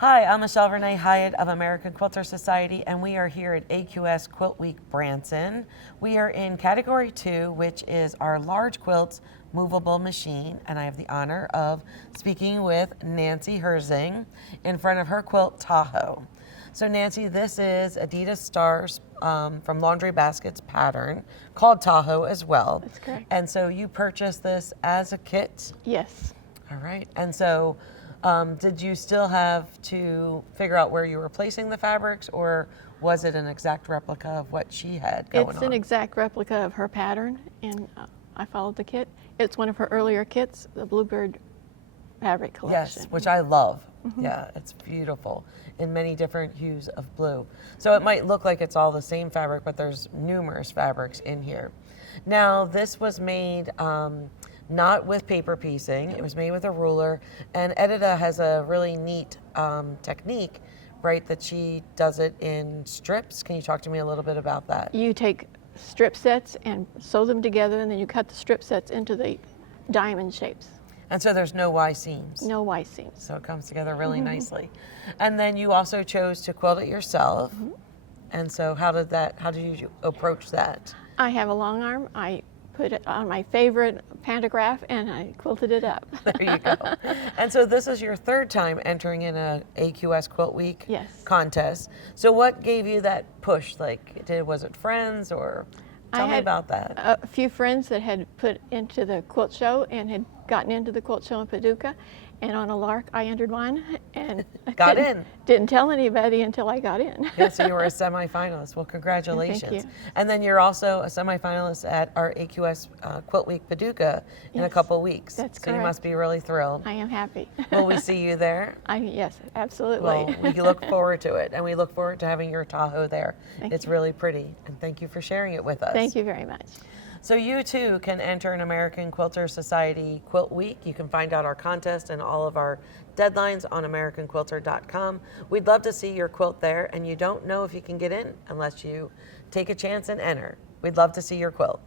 Hi, I'm Michelle Renee Hiatt of American Quilter Society, and we are here at AQS QuiltWeek Branson. We are in Category 2, which is our large quilts movable machine, and I have the honor of speaking with Nancy Herzing in front of her quilt Tahoe. So Nancy, this is Adidas Stars from Laundry Basket's pattern, called Tahoe as well. That's correct. And so you purchased this as a kit? Yes. All right, and so did you still have to figure out where you were placing the fabrics, or was it an exact replica of what she had going on? It's an exact replica of her pattern, and I followed the kit. It's one of her earlier kits, the Bluebird fabric collection. Yes, which I love. Mm-hmm. Yeah, it's beautiful in many different hues of blue. So it might look like it's all the same fabric, but there's numerous fabrics in here. Now, this was made not with paper piecing, it was made with a ruler, and Edita has a really neat technique, right, that she does it in strips. Can you talk to me a little bit about that? You take strip sets and sew them together, and then you cut the strip sets into the diamond shapes. And so there's no Y seams. No Y seams. So it comes together really nicely. And then you also chose to quilt it yourself. Mm-hmm. And so how did you approach that? I have a long arm. I put it on my favorite pantograph and I quilted it up. There you go. And so this is your third time entering in a AQS QuiltWeek Yes. contest. So what gave you that push? Like, was it friends, or tell me about that? A few friends that had put into the quilt show and had gotten into the quilt show in Paducah, and on a lark I entered one and didn't tell anybody until I got in. Yeah, so you were a semi-finalist. Well, congratulations. Thank you. And then you're also a semi-finalist at our AQS QuiltWeek Paducah in a Yes, couple weeks. that's So you correct. must be really thrilled. I am happy. Will we see you there? Yes, absolutely. Well, we look forward to it, and we look forward to having your Tahoe there. It's you. really pretty, and thank you for sharing it with us. Thank you very much. So you too can enter an American Quilter Society Quilt Week. You can find out our contest and all of our deadlines on AmericanQuilter.com. We'd love to see your quilt there, and you don't know if you can get in unless you take a chance and enter. We'd love to see your quilt.